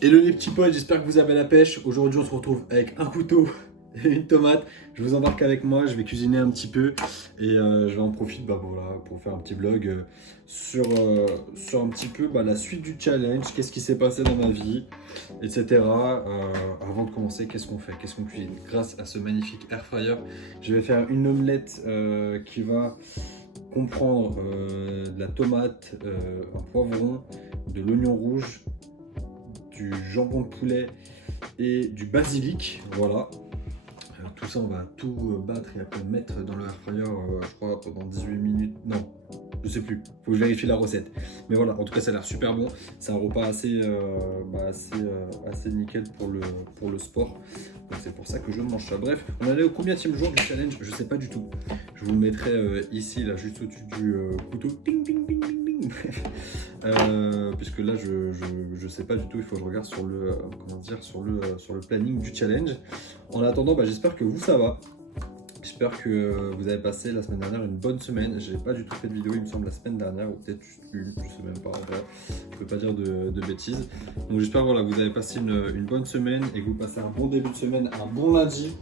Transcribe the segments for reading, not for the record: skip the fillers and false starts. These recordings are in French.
Hello les petits potes, j'espère que vous avez la pêche. Aujourd'hui on se retrouve avec un couteau et une tomate. Je vous embarque avec moi, je vais cuisiner un petit peu et je vais en profiter voilà, pour faire un petit vlog sur un petit peu la suite du challenge, qu'est-ce qui s'est passé dans ma vie, etc. Avant de commencer, qu'est-ce qu'on fait, qu'est-ce qu'on cuisine? Grâce à ce magnifique air fryer, je vais faire une omelette qui va comprendre de la tomate, un poivron, de l'oignon rouge, du jambon de poulet et du basilic. Voilà. Tout ça, on va tout battre et après mettre dans le air fryer, je crois, pendant 18 minutes. Non, je sais plus. Faut que je vérifie la recette. Mais voilà, en tout cas, ça a l'air super bon. C'est un repas assez nickel pour le sport. Donc c'est pour ça que je mange ça. Bref, on allait au combienième jour du challenge? Je sais pas du tout. Je vous le mettrai ici, là, juste au-dessus du couteau. Ping, ping, ping, ping, ping. Puisque là je sais pas du tout, il faut que je regarde sur le planning du challenge. En attendant, j'espère que vous ça va. J'espère que vous avez passé la semaine dernière une bonne semaine. J'ai pas du tout fait de vidéo, il me semble, la semaine dernière, ou peut-être juste une, je sais même pas. En vrai, je peux pas dire de bêtises. Donc j'espère que vous avez passé une bonne semaine et que vous passez un bon début de semaine, un bon lundi.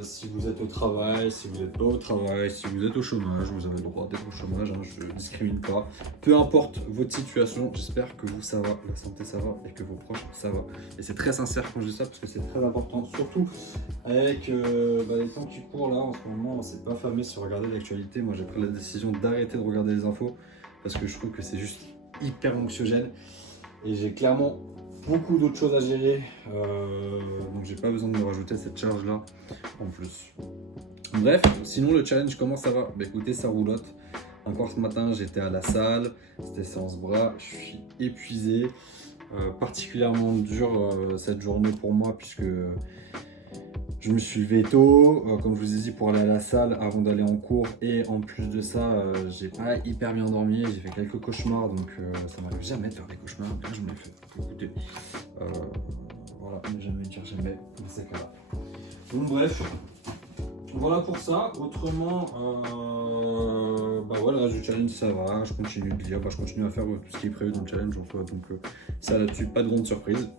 Si vous êtes au travail, si vous n'êtes pas au travail, si vous êtes au chômage, vous avez le droit d'être au chômage, je ne discrimine pas. Peu importe votre situation, j'espère que vous ça va, la santé ça va et que vos proches ça va. Et c'est très sincère quand je dis ça parce que c'est très important, surtout avec les temps qui courent là en ce moment, c'est pas fameux si vous regardez l'actualité. Moi j'ai pris la décision d'arrêter de regarder les infos parce que je trouve que c'est juste hyper anxiogène et j'ai clairement beaucoup d'autres choses à gérer, donc j'ai pas besoin de me rajouter cette charge là en plus. Bref, sinon le challenge comment ça va? Écoutez, ça roulotte. Encore ce matin j'étais à la salle, c'était séance bras, je suis épuisé, particulièrement dur cette journée pour moi puisque je me suis levé tôt, comme je vous ai dit, pour aller à la salle avant d'aller en cours. Et en plus de ça, j'ai pas hyper bien dormi. J'ai fait quelques cauchemars, donc ça m'arrive jamais de faire des cauchemars. Là, je m'en ai fait. Écoutez, voilà, ne jamais dire jamais dans ces cas-là. Donc bref, voilà pour ça. Autrement, voilà, du challenge ça va. Je continue de lire, je continue à faire tout ce qui est prévu dans le challenge en soi. Donc ça là-dessus, pas de grande surprise.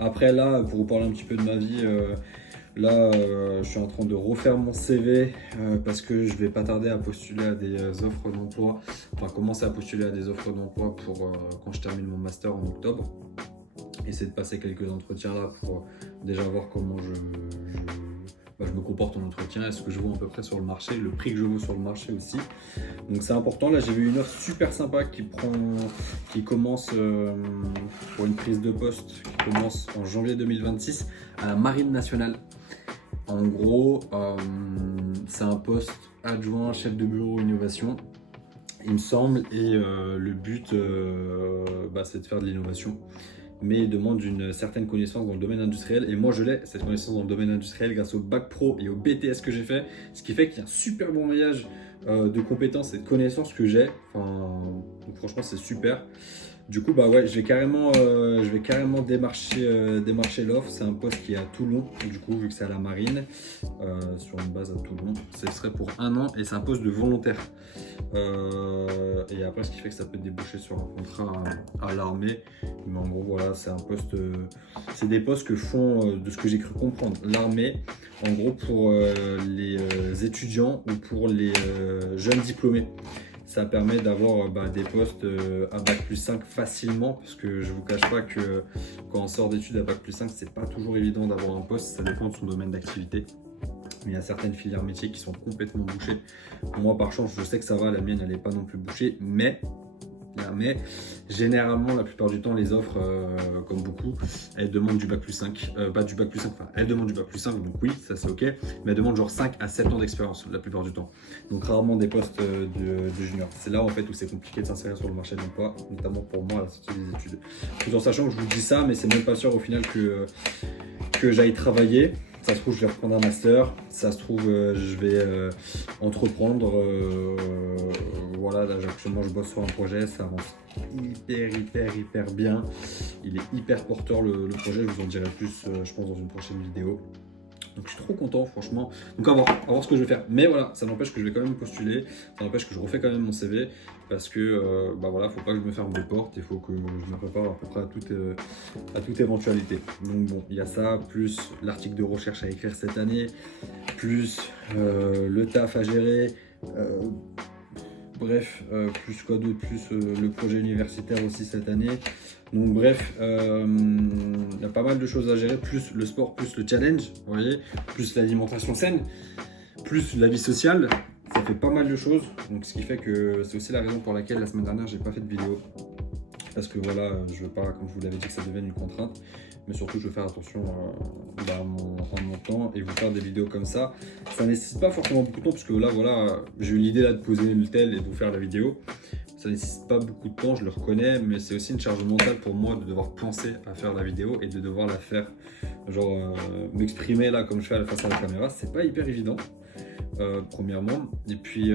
Après là, pour vous parler un petit peu de ma vie, je suis en train de refaire mon CV parce que je vais pas tarder à postuler à des offres d'emploi, enfin commencer à postuler à des offres d'emploi pour quand je termine mon master en octobre. Essayer de passer quelques entretiens là pour déjà voir comment je me comporte en entretien, est-ce que je vaux à peu près sur le marché, le prix que je vaux sur le marché aussi. Donc c'est important. Là j'ai vu une offre super sympa qui commence pour une prise de poste qui commence en janvier 2026 à la Marine nationale. En gros, c'est un poste adjoint chef de bureau innovation, il me semble, et le but c'est de faire de l'innovation. Mais il demande une certaine connaissance dans le domaine industriel. Et moi, je l'ai, cette connaissance dans le domaine industriel, grâce au bac pro et au BTS que j'ai fait. Ce qui fait qu'il y a un super bon maillage de compétences et de connaissances que j'ai. Donc franchement, c'est super. Du coup, je vais carrément démarcher l'offre. C'est un poste qui est à Toulon, du coup, vu que c'est à la marine, sur une base à Toulon. Ce serait pour 1 an et c'est un poste de volontaire. Et après, ce qui fait que ça peut déboucher sur un contrat à l'armée. Mais en gros, voilà, c'est un poste. C'est des postes que font, de ce que j'ai cru comprendre, l'armée. En gros, pour les étudiants ou pour les jeunes diplômés. Ça permet d'avoir des postes à bac+5 facilement, parce que je vous cache pas que quand on sort d'études à bac+5, c'est pas toujours évident d'avoir un poste, ça dépend de son domaine d'activité. Il y a certaines filières métiers qui sont complètement bouchées. Moi par chance, je sais que ça va, la mienne elle n'est pas non plus bouchée, mais généralement la plupart du temps les offres, comme beaucoup, elles demandent du bac+5, elles demandent du bac+5, donc oui, ça c'est ok, mais elles demandent genre 5 à 7 ans d'expérience la plupart du temps, donc rarement des postes de junior. C'est là en fait où c'est compliqué de s'insérer sur le marché de l'emploi, notamment pour moi à la sortie des études, tout en sachant que je vous dis ça, mais c'est même pas sûr au final que j'aille travailler. Ça se trouve, je vais reprendre un master. Ça se trouve, je vais entreprendre. Voilà, là, actuellement, je bosse sur un projet. Ça avance hyper bien. Il est hyper porteur, le projet. Je vous en dirai plus, je pense, dans une prochaine vidéo. Donc je suis trop content franchement. Donc à voir ce que je vais faire. Mais voilà, ça n'empêche que je vais quand même postuler, ça n'empêche que je refais quand même mon CV parce que bah voilà, faut pas que je me ferme des portes, il faut que je me prépare à peu près à toute éventualité. Donc bon, il y a ça, plus l'article de recherche à écrire cette année, plus le taf à gérer, bref, plus quoi d'autre, plus le projet universitaire aussi cette année. Donc bref, il y a pas mal de choses à gérer, plus le sport, plus le challenge, vous voyez, plus l'alimentation saine, plus la vie sociale, ça fait pas mal de choses. Donc ce qui fait que c'est aussi la raison pour laquelle la semaine dernière j'ai pas fait de vidéo. Parce que voilà, je veux pas, comme je vous l'avais dit, que ça devienne une contrainte. Mais surtout, je veux faire attention à mon temps et vous faire des vidéos comme ça. Ça nécessite pas forcément beaucoup de temps, parce que là, voilà, j'ai eu l'idée là de poser le tel et de vous faire la vidéo. Ça nécessite pas beaucoup de temps, je le reconnais, mais c'est aussi une charge mentale pour moi de devoir penser à faire la vidéo et de devoir la faire. Genre, m'exprimer là comme je fais face à la caméra, c'est pas hyper évident, premièrement. Et puis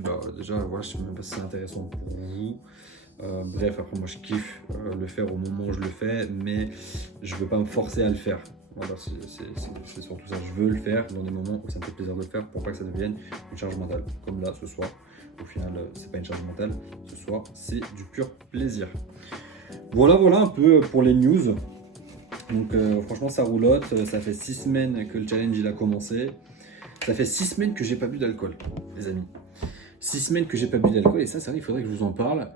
bah, déjà, voilà, je sais même pas si c'est intéressant pour vous. Bref, après moi je kiffe le faire au moment où je le fais, mais je veux pas me forcer à le faire. Voilà, c'est surtout ça. Je veux le faire dans des moments où ça me fait plaisir de le faire pour pas que ça devienne une charge mentale. Comme là, ce soir. Au final, c'est pas une charge mentale. Ce soir, c'est du pur plaisir. Voilà un peu pour les news. Donc franchement, ça roulotte. Ça fait 6 semaines que le challenge il a commencé. Ça fait 6 semaines que j'ai pas bu d'alcool, les amis. 6 semaines que j'ai pas bu d'alcool, et ça c'est vrai, il faudrait que je vous en parle.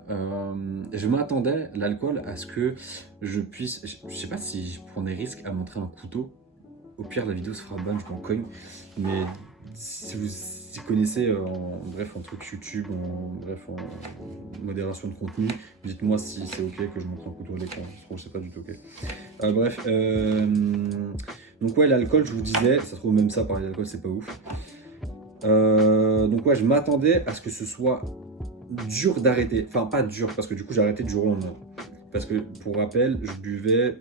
Je m'attendais, l'alcool, à ce que je puisse, je sais pas si je prends des risques à montrer un couteau. Au pire, la vidéo se fera ban, je m'en cogne. Mais si vous connaissez, bref, en truc YouTube, en modération de contenu, dites-moi si c'est ok que je montre un couteau à l'écran. Je trouve que c'est pas du tout ok. Bref, donc ouais, l'alcool, je vous disais, ça se trouve même ça, parler d'alcool, c'est pas ouf. Donc ouais, je m'attendais à ce que ce soit dur d'arrêter. Enfin, pas dur, parce que du coup, j'ai arrêté du jour au lendemain. Parce que, pour rappel, je buvais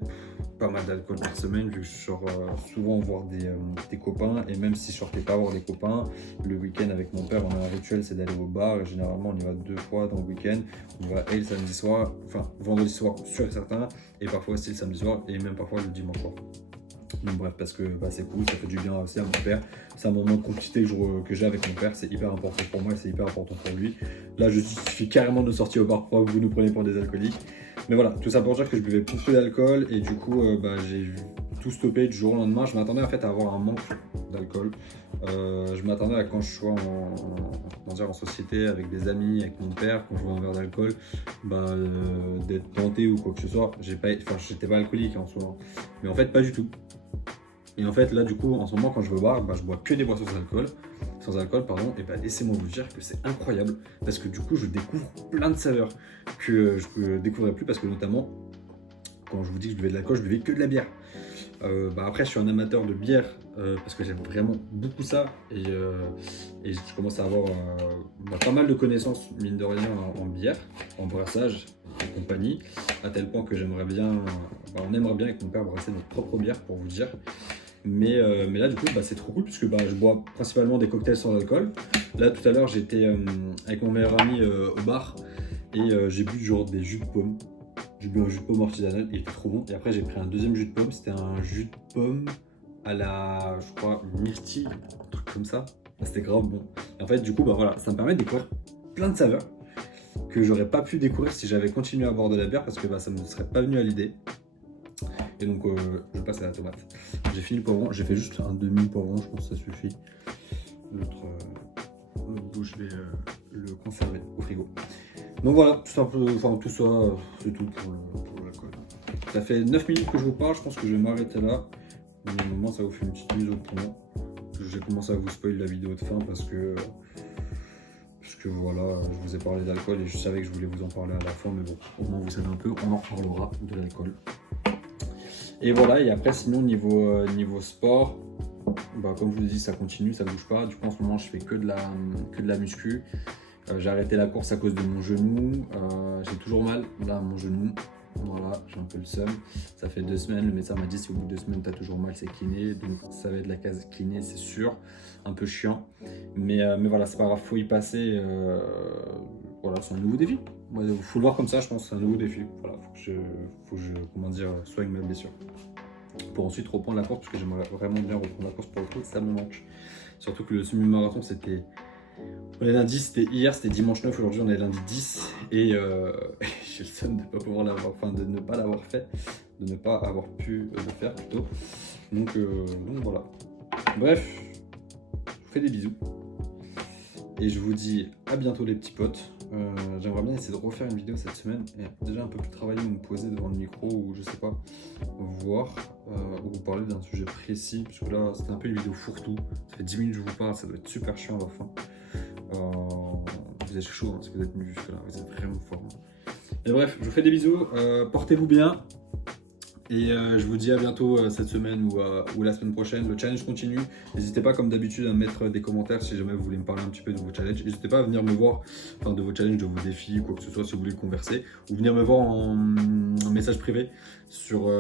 pas mal d'alcool par semaine, vu que je sors souvent voir des copains. Et même si je sortais pas voir des copains, le week-end avec mon père, on a un rituel, c'est d'aller au bar. Et généralement, on y va 2 fois dans le week-end. On va le samedi soir, enfin, vendredi soir, sûr et certain. Et parfois aussi le samedi soir, et même parfois le dimanche soir. Donc bref, parce que bah, c'est cool, ça fait du bien aussi à mon père. C'est un moment de complicité que j'ai avec mon père, c'est hyper important pour moi et c'est hyper important pour lui. Là, je suis carrément de sortie au bar pour que vous nous preniez pour des alcooliques. Mais voilà, tout ça pour dire que je buvais beaucoup d'alcool et du coup, bah, j'ai tout stoppé du jour au lendemain. Je m'attendais en fait à avoir un manque d'alcool. Je m'attendais à quand je sois en société avec des amis, avec mon père, quand je bois un verre d'alcool, bah, d'être tenté ou quoi que ce soit. J'étais pas alcoolique en soi, mais en fait pas du tout. Et en fait là du coup en ce moment quand je vais au bar, bah, je bois que des boissons sans alcool pardon, et bah laissez-moi vous dire que c'est incroyable parce que du coup je découvre plein de saveurs que je ne découvrais plus parce que notamment quand je vous dis que je buvais de l'alcool, je buvais que de la bière. Bah après je suis un amateur de bière parce que j'aime vraiment beaucoup ça et je commence à avoir bah, pas mal de connaissances mine de rien en bière, en brassage et compagnie, à tel point que j'aimerais bien, bah, on aimerait bien avec mon père brasser notre propre bière pour vous dire. Mais là du coup bah, c'est trop cool puisque bah, je bois principalement des cocktails sans alcool. Là tout à l'heure j'étais avec mon meilleur ami au bar et j'ai bu genre des jus de pomme. J'ai bu un jus de pomme artisanal, il était trop bon. Et après j'ai pris un deuxième jus de pomme, c'était un jus de pomme à la, je crois, myrtille, un truc comme ça. C'était grave bon. Et en fait du coup bah voilà, ça me permet de découvrir plein de saveurs que j'aurais pas pu découvrir si j'avais continué à boire de la bière parce que bah, ça me serait pas venu à l'idée. Et donc je passe à la tomate. J'ai fini le poivron, j'ai fait juste un demi poivron, je pense que ça suffit. L'autre bout je vais le conserver au frigo. Donc voilà, tout ça, c'est tout pour l'alcool. Ça fait 9 minutes que je vous parle, je pense que je vais m'arrêter là. Au moins ça vous fait une petite mise au point. J'ai commencé à vous spoiler la vidéo de fin parce que voilà, je vous ai parlé d'alcool et je savais que je voulais vous en parler à la fin, mais bon, au moins vous savez un peu, on en reparlera de l'alcool. Et voilà, et après sinon niveau sport, bah, comme je vous ai dit, ça continue, ça bouge pas. Du coup en ce moment je fais que de la muscu. J'ai arrêté la course à cause de mon genou. J'ai toujours mal là à mon genou. Voilà, j'ai un peu le seum. Ça fait 2 semaines, le médecin m'a dit si au bout de 2 semaines t'as toujours mal, c'est kiné. Donc ça va être la case kiné, c'est sûr. Un peu chiant. Mais voilà, c'est pas grave, faut y passer. Voilà, c'est un nouveau défi. Faut le voir comme ça, je pense, c'est un nouveau défi. Voilà, faut que je soigne ma blessure. pour ensuite reprendre la course, parce que j'aimerais vraiment bien reprendre la course pour le coup, ça me manque. Surtout que le semi-marathon, c'était... On est lundi, c'était hier, c'était dimanche 9, aujourd'hui on est lundi 10, et j'ai le seum de pas pouvoir l'avoir, enfin de ne pas l'avoir fait, de ne pas avoir pu le faire plutôt. Donc voilà. Bref, je vous fais des bisous. Et je vous dis à bientôt les petits potes. J'aimerais bien essayer de refaire une vidéo cette semaine et déjà un peu plus travailler ou me poser devant le micro ou je sais pas, voir ou vous parler d'un sujet précis, parce que là c'était un peu une vidéo fourre-tout. Ça fait 10 minutes que je vous parle, ça doit être super chiant à la fin. Vous êtes chaud hein, si vous êtes venu jusque là, vous êtes vraiment fort. Et bref, je vous fais des bisous, portez-vous bien. Et je vous dis à bientôt cette semaine ou la semaine prochaine. Le challenge continue. N'hésitez pas comme d'habitude à mettre des commentaires si jamais vous voulez me parler un petit peu de vos challenges. N'hésitez pas à venir me voir, enfin de vos challenges, de vos défis, quoi que ce soit si vous voulez converser. Ou venir me voir en message privé sur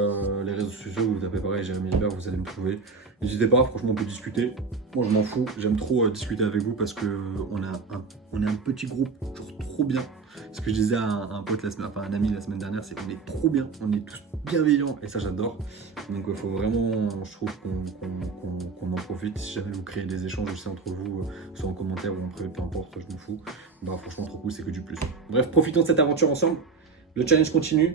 les réseaux sociaux. Vous tapez pareil Jérémy Hilbert, vous allez me trouver. N'hésitez pas, franchement on peut discuter. Moi je m'en fous, j'aime trop discuter avec vous parce qu'on est un petit groupe, genre trop bien. Ce que je disais à un pote, un ami la semaine dernière, c'est qu'on est trop bien, on est tous bienveillants et ça j'adore. Donc il faut vraiment, je trouve qu'on en profite. Si jamais vous créez des échanges aussi entre vous, soit en commentaire ou en privé, peu importe, je m'en fous. Bah franchement trop cool, c'est que du plus. Bref, profitons de cette aventure ensemble. Le challenge continue.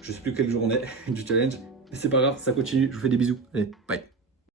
Je sais plus quelle journée du challenge, mais c'est pas grave, ça continue. Je vous fais des bisous. Allez, bye.